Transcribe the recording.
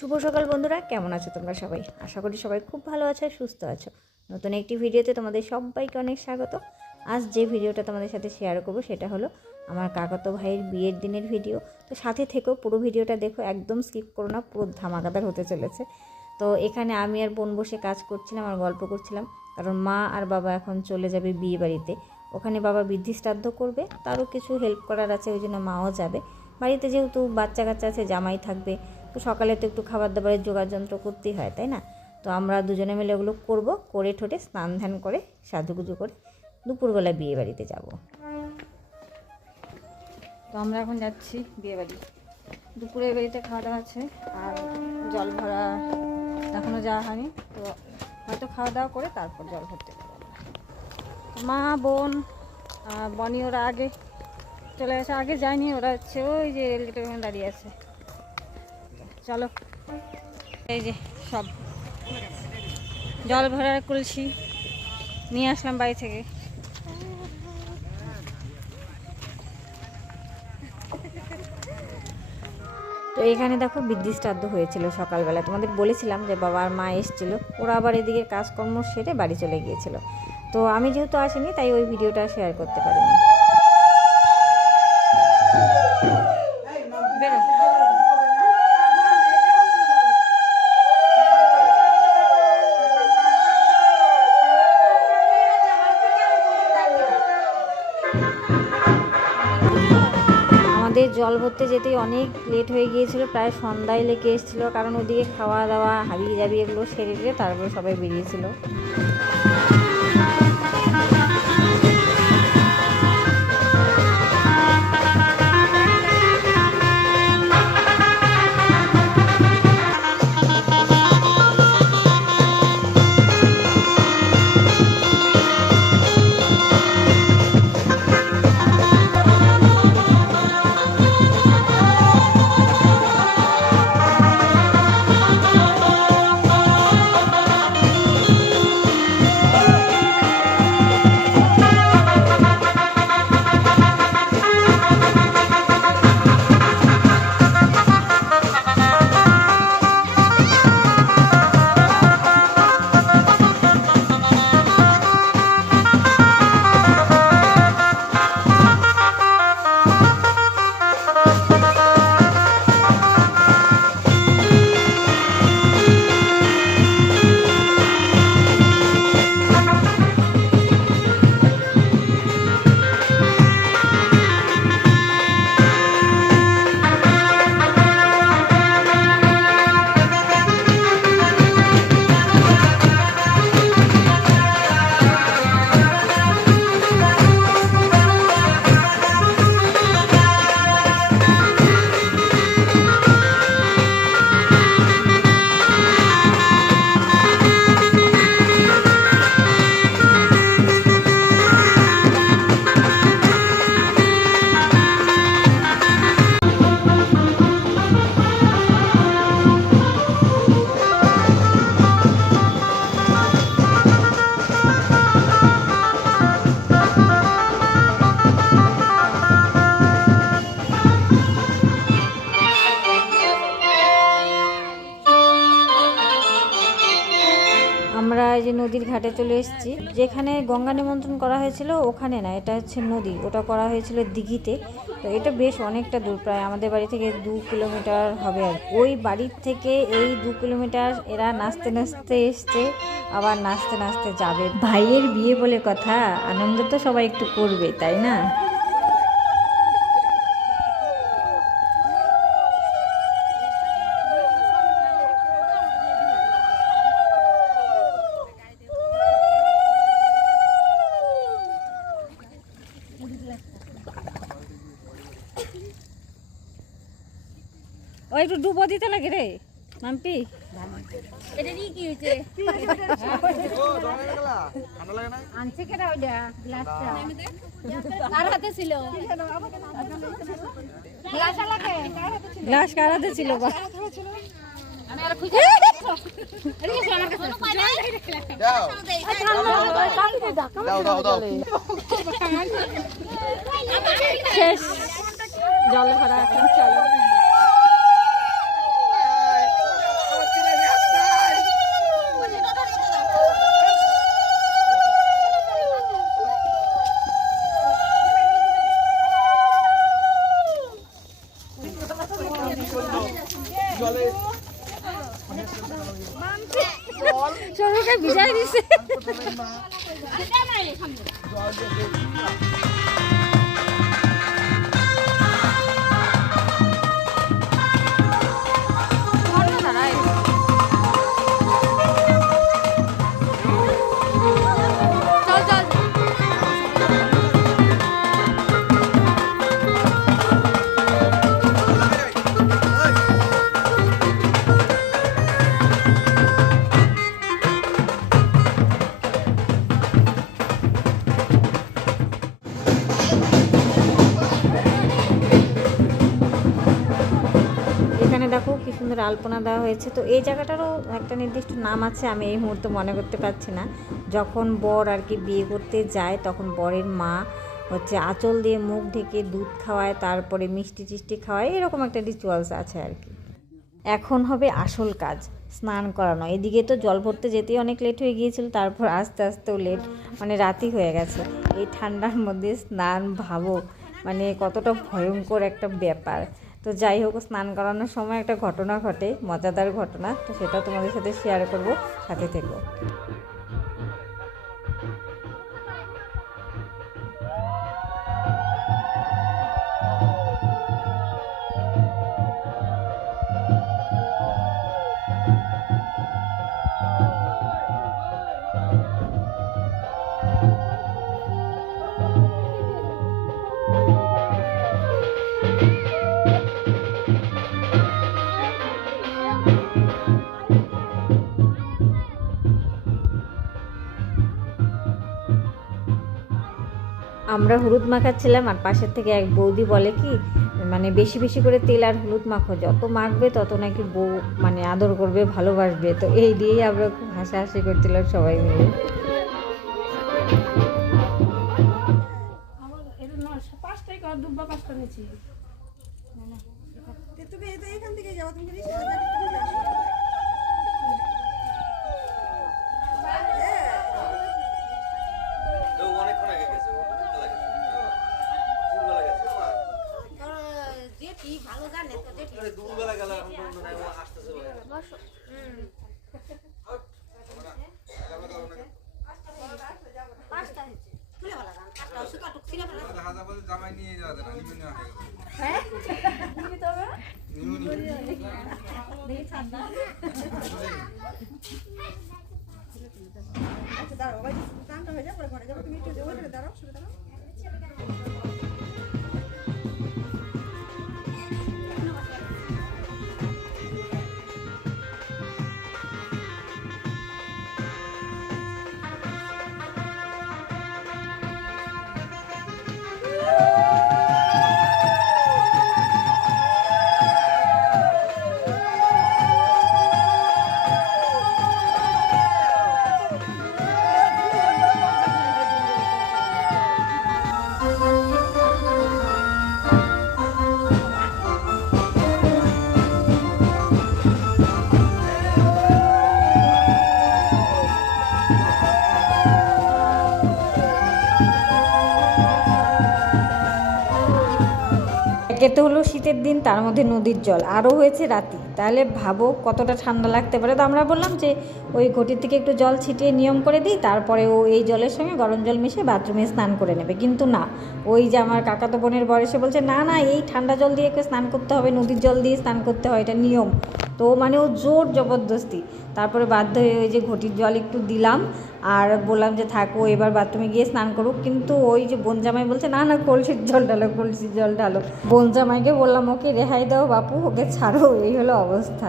শুভ সকাল বন্ধুরা, কেমন আছো তোমরা সবাই? আশা করি সবাই খুব ভালো আছো সুস্থ আছো। নতুন একটি ভিডিওতে তোমাদের সবাইকে অনেক স্বাগত। আজ যে ভিডিওটা তোমাদের সাথে শেয়ার করব সেটা হলো আমার কাকাতো ভাইয়ের বিয়ের দিনের ভিডিও। তো সাথে থেকেও পুরো ভিডিওটা দেখো, একদম স্কিপ করো না, পুরো ধামাকাদার হতে চলেছে। তো এখানে আমি আর বোন বসে কাজ করছিলাম, আর গল্প করছিলাম। কারণ মা আর বাবা এখন চলে যাবে বিয়ে বাড়িতে। ওখানে বাবা বৃদ্ধি শ্রাদ্ধ করবে, তারও কিছু হেল্প করার আছে, ওই জন্য মাও যাবে। বাড়িতে যেহেতু বাচ্চা কাচ্চা আছে, জামাই থাকবে তো সকালে তো একটু খাবার দাবারের জোগাড় যন্ত্র করতেই হয়, তাই না? তো আমরা দুজনে মিলে ওগুলো করব, করে ঠোঁটে স্নান ধ্যান করে সাধু সাজুগুজু করে দুপুরবেলা বিয়ে বাড়িতে যাব। তো আমরা এখন যাচ্ছি বিয়ে বাড়ি দুপুরে বাড়িতে খাওয়া দাওয়া আছে, আর জল ভরা এখনও যাওয়া হয়নি, তো হয়তো খাওয়া দাওয়া করে তারপর জল ভরতে মা, বোন বনি, ওরা আগে চলে আসে আগে যায়নি, ওরা হচ্ছে ওই যে রেলগেটের ওখানে দাঁড়িয়ে আছে। চলো। এই যে সব। জল ভরার কলসি নিয়ে আসলাম বাড়ি থেকে। তো এখানে দেখো বিদ্যুৎ শ্রাদ্ধ হয়েছিল সকালবেলা। তোমাদের বলেছিলাম যে বাবা আর মা এসেছিল। ওরা আবার এদিকে কাজকর্ম সেরে বাড়ি চলে গিয়েছিল। তো আমি যেহেতু আসিনি, তাই ওই ভিডিওটা শেয়ার করতে পারিনি। জল ভরতে যেতেই অনেক লেট হয়ে গিয়েছিল, প্রায় সন্ধ্যায় লেগে এসেছিল, কারণ ওদিকে খাওয়া দাওয়া হাবিয়ে যাবি এগুলো সেরে তারপরে সবাই বেরিয়েছিল। ঘাটে চলে এসেছি। যেখানে গঙ্গা নিমন্ত্রণ করা হয়েছিল, ওখানে না, এটা হচ্ছে নদী। ওটা করা হয়েছিল দিঘিতে। তো এটা বেশ অনেকটা দূর, প্রায় আমাদের বাড়ি থেকে দু কিলোমিটার হবে আর ওই বাড়ির থেকে এই দু কিলোমিটার এরা নাচতে নাচতে এসছে, আবার নাচতে নাচতে যাবে। ভাইয়ের বিয়ে বলে কথা, আনন্দ তো সবাই একটু করবে, তাই না? ও একটু ডুবো দিতে লাগে রে মাম্পি। এটা নিয়ে কি হয়েছে? আনছে কেটা ওইটা গ্লাসটা। কার হাতে ছিল? গ্লাস কার হাতে ছিল? গ্লাস কারাতে ছিল বা? শেষ। জল ভরা এখন চলো। नाही এখানে দেখো কি সুন্দর আলপনা দেওয়া হয়েছে। তো এই জায়গাটারও একটা নির্দিষ্ট নাম আছে, আমি এই মুহূর্তে মনে করতে পারছি না। যখন বর আর কি বিয়ে করতে যায়, তখন বরের মা হচ্ছে আঁচল দিয়ে মুখ ঢেকে দুধ খাওয়ায়, তারপরে মিষ্টি টিষ্টি খাওয়ায়, এরকম একটা রিচুয়ালস আছে আর কি। এখন হবে আসল কাজ, স্নান করানো। এদিকে তো জল ভরতে যেতেই অনেক লেট হয়ে গিয়েছিল, তারপর আস্তে আস্তেও লেট মানে রাতি হয়ে গেছে। এই ঠান্ডার মধ্যে স্নান ভাবো মানে কতটা ভয়ঙ্কর একটা ব্যাপার। তো যাই হোক, স্নান করানোর সময় একটা ঘটনা ঘটে, মজাদার ঘটনা, তো সেটা তোমাদের সাথে শেয়ার করব, সাথে থেকো। আমরা হলুদ মাখাচ্ছিলাম আর পাশের থেকে এক বৌদি বলে কি মানে বেশি বেশি করে তেল আর হলুদ মাখো যত মাখবে তত নাকি বউ মানে আদর করবে ভালোবাসবে। তো এই দিয়েই আমরা খুব হাসাহাসি করছিলাম সবাই মিলে। পাঁচটাই কর দুব্বা পাঁচটা নিয়েছি। তুমি এখান থেকে যাব তুমি যদি সেটা জানো, তুমি যাও। অনেকক্ষণ আগে গেছে ও দুপুরবেলা গেছে দুপুরবেলা গেছে যেটি ভালো জানে তো যেটি আরে দুপুরবেলা গেল এখন আসতেছে জামাই নিয়ে যাওয়া যায় না হয়ে আচ্ছা দাঁড়াও বাবা স্নানটা হয়ে যাবে পরে ঘরে যাব তুমি একটু দাঁড়াও শুনে একে তো হলো শীতের দিন, তার মধ্যে নদীর জল। আরও হয়েছে রাতি। তাহলে ভাবো কতটা ঠান্ডা লাগতে পারে। তো আমরা বললাম যে, ওই ঘটির থেকে একটু জল ছিটিয়ে নিয়ম করে দিই তারপরে ও এই জলের সঙ্গে গরম জল মিশে বাথরুমে স্নান করে নেবে। কিন্তু না, ওই যে আমার কাকাতো বোনের বয়সে বলছে, না না, এই ঠান্ডা জল দিয়ে স্নান করতে হবে, নদীর জল দিয়ে স্নান করতে হয়, এটা নিয়ম। তো মানে ও জোর জবরদস্তি। তারপরে বাধ্য হয়ে ওই যে ঘটির জল একটু দিলাম আর বললাম যে, থাকো এবার বাথরুমে গিয়ে স্নান করুক। কিন্তু ওই যে বোন জামাই বলছে, না না, কলসির জল ঢালো, কলসির জল ঢালো। বোন জামাইকে বললাম, ওকে রেহাই দাও বাপু, ওকে ছাড়ো। এই হলো অবস্থা।